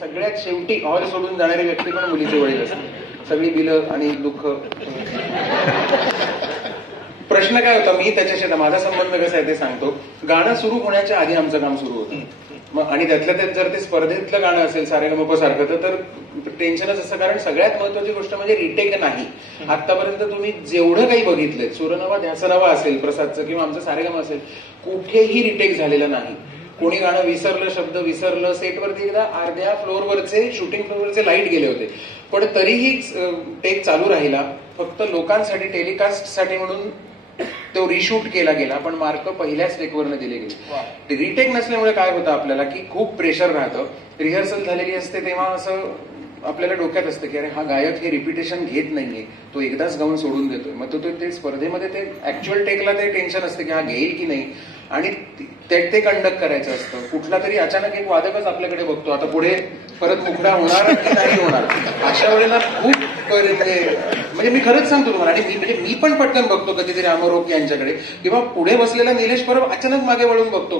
सगळ्यात शेवटी हॉल सोडून जाणारी व्यक्ती पण मुलीचे वडील असते. सगळी बिलं आणि दुःख. प्रश्न काय होता, मी त्याच्याशी माझा संबंध कसा आहे ते सांगतो. गाणं सुरू होण्याच्या आधी आमचं काम सुरू होतं. मग आणि त्यातल्या त्यात जर ते स्पर्धेतलं गाणं असेल सारेगमप सारखं तर टेन्शनच असतं. कारण सगळ्यात महत्वाची गोष्ट म्हणजे रिटेक नाही. आतापर्यंत तुम्ही जेवढं काही बघितलंय, सुरनवा ध्यासनवा असेल प्रसादचं किंवा आमचं सारेगम असेल, कुठेही रिटेक झालेलं नाही. कोणी गाणं विसरलं, शब्द विसरलं. सेटवरती एकदा अर्ध्या फ्लोअरवरचे शूटिंग फ्लोअरवरचे लाईट गेले होते, पण तरीही टेक चालू राहिला. फक्त लोकांसाठी टेलिकास्टसाठी म्हणून तो रिशूट केला गेला, पण मार्क पहिल्याच टेकवरनं दिले गेले. रिटेक नसल्यामुळे काय होतं आपल्याला की खूप प्रेशर राहतं. रिहर्सल झालेली असते तेव्हा असं आपल्याला डोक्यात असतं की अरे हा गायक हे रिपिटेशन घेत नाहीये, तो एकदाच गाऊन सोडून देतोय. मग तो ते स्पर्धेमध्ये ते ऍक्च्युअल टेकला ते टेन्शन असतं की हा घेईल की नाही, आणि ते कंडक्ट करायचं असतं. कुठला तरी अचानक एक वादकच आपल्याकडे बघतो, आता पुढे परत मुखडा होणार की नाही होणार, अशा वेळेला खूप म्हणजे मी खरंच सांगतो तुम्हाला. आणि मी पण पटकन बघतो कधीतरी अमरोक यांच्याकडे, किंवा पुढे बसलेला निलेश परब अचानक मागे वळून बघतो,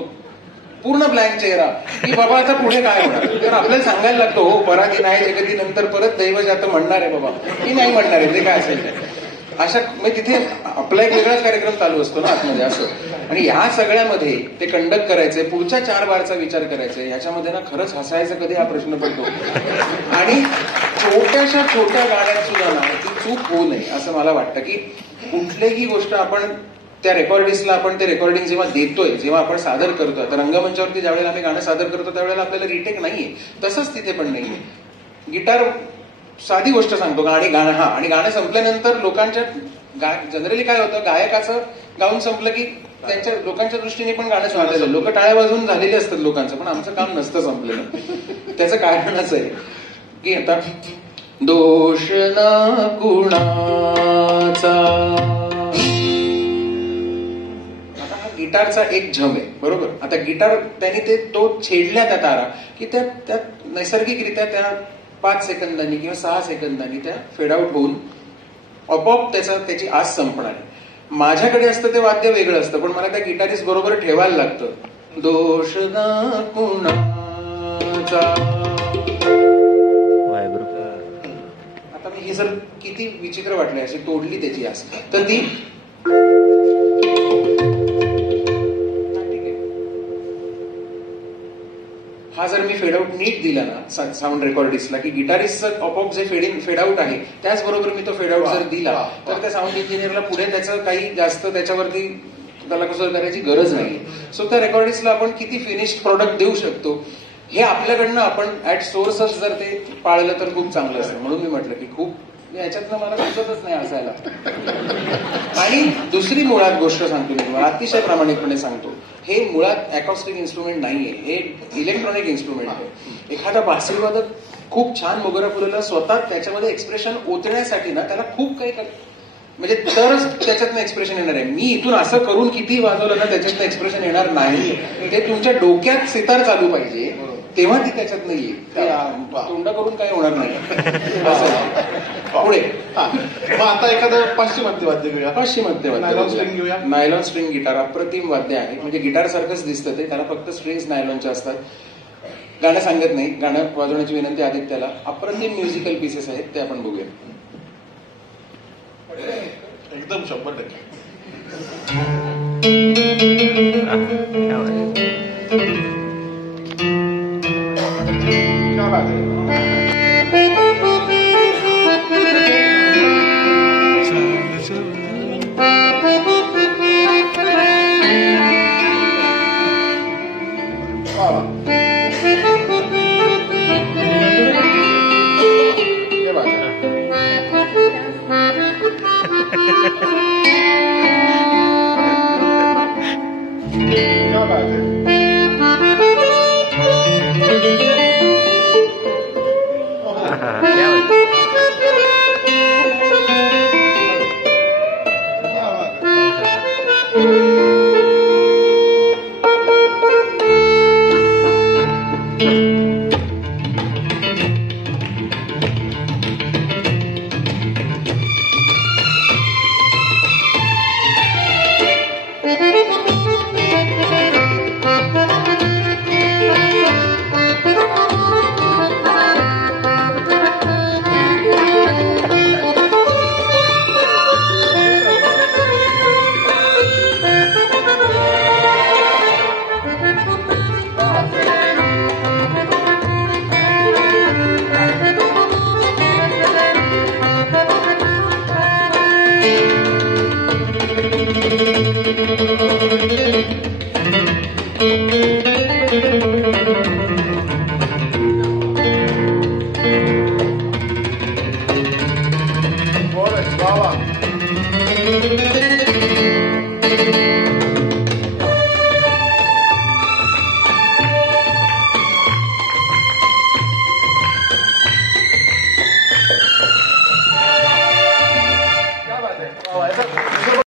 पूर्ण ब्लँक चेहरा, की बाबा आता पुढे काय होणार. तर आपल्याला सांगायला लागतो हो पराधी नाही जगती, नंतर परत दैव जातं म्हणणार आहे बाबा, की नाही म्हणणार आहे, ते काय असेल ते. अशा म्हणजे तिथे आपला एक वेगळाच कार्यक्रम चालू असतो ना आतमध्ये असं. आणि ह्या सगळ्यामध्ये ते कंडक्ट करायचंय, पुढच्या 4 बारचा विचार करायचंय, ह्याच्यामध्ये ना खरंच हसायचं कधी हा प्रश्न पडतो. आणि छोट्याशा छोट्या गाण्यात सुद्धा ना ती चूक होऊ नये असं मला वाटतं. की कुठलीही गोष्ट आपण त्या रेकॉर्डिस्टला आपण ते रेकॉर्डिंग जेव्हा देतोय, जेव्हा आपण सादर करतोय, तर रंगमंचावरती ज्यावेळेला आम्ही गाणं सादर करतो त्यावेळेला आपल्याला रिटेक नाहीये, तसंच तिथे पण नाहीये. गिटार साधी गोष्ट सांगतो, आणि गाणं संपल्यानंतर लोकांच्या जनरली काय होतं, गायकाचं गाऊन संपलं की त्यांच्या लोकांच्या दृष्टीने पण गाणं संपलेलं, लोक टाळ्या वाजवून झालेले असतात लोकांचं, पण आमचं काम नसतं संपलेलं. त्याचं कारण असं आहे की आता दोष ना कुणाचा, गिटारचा एक झम आहे बरोबर. आता गिटार त्याने तो छेडल्या त्या तारा की त्या नैसर्गिकरित्या त्या 5 सेकंदांनी किंवा 6 सेकंदांनी त्या फेड आउट होऊन आपोआप त्याची आस संपणार. माझ्याकडे असतं ते वाद्य वेगळं असतं, पण मला त्या गिटारिस्ट बरोबर ठेवायला लागतं. दोष ना कुणाचा. आता मी हे जर किती विचित्र वाटले अशी तोडली त्याची आस, तर ती हा जर मी फेड आउट नीट दिला ना साऊंड रेकॉर्डिस्टला, की गिटारिस्टचं आपोआप जे फेड आउट आहे त्याचबरोबर मी तो फेड आउट जर दिला, तर त्या साऊंड इंजिनियरला पुढे त्याचं काही जास्त त्याच्यावरती त्याला कसं करायची गरज नाही. सो त्या रेकॉर्डिस्टला आपण किती फिनिश्ड प्रोडक्ट देऊ शकतो हे आपल्याकडनं आपण ऍट सोर्सच जर ते पाळलं तर खूप चांगलं असतं. म्हणून मी म्हटलं की खूप याच्यातनं मला सुचतच नाही असायला. आणि दुसरी मुळात गोष्ट सांगतो मी तुम्हाला, अतिशय प्रामाणिकपणे सांगतो, हे मुळात अकॉस्टिक इन्स्ट्रुमेंट नाहीये, हे इलेक्ट्रॉनिक इन्स्ट्रुमेंट आहे. एखादा बासरीवादक खूप छान मोगरा फुलेला स्वतः त्याच्यामध्ये एक्सप्रेशन ओतण्यासाठी ना त्याला खूप काही म्हणजे तरच त्याच्यातनं एक्सप्रेशन येणार आहे. मी इथून असं करून किती वाजवलं ना त्याच्यातनं एक्सप्रेशन येणार नाही. ते तुमच्या डोक्यात सितार चालू पाहिजे, तेव्हा ती त्याच्यातनं येईल. तोंड करून काही होणार नाही. पुढे मग आता एखादं पाश्चिमात्य वाद्य घेऊया. पाश्चिमात्य नायलॉन स्ट्रिंग घेऊया. नायलॉन स्ट्रिंग गिटार अप्रतिम वाद्य आहे. म्हणजे गिटार सारखंच दिसतं ते, त्याला फक्त स्ट्रिंग्स नायलॉनचे असतात. गाणं सांगत नाही, गाणं वाजवण्याची विनंती आदित्याला. अप्रतिम म्युझिकल पीसेस आहेत ते आपण बघूया. एकदम 100%. क्या बात है.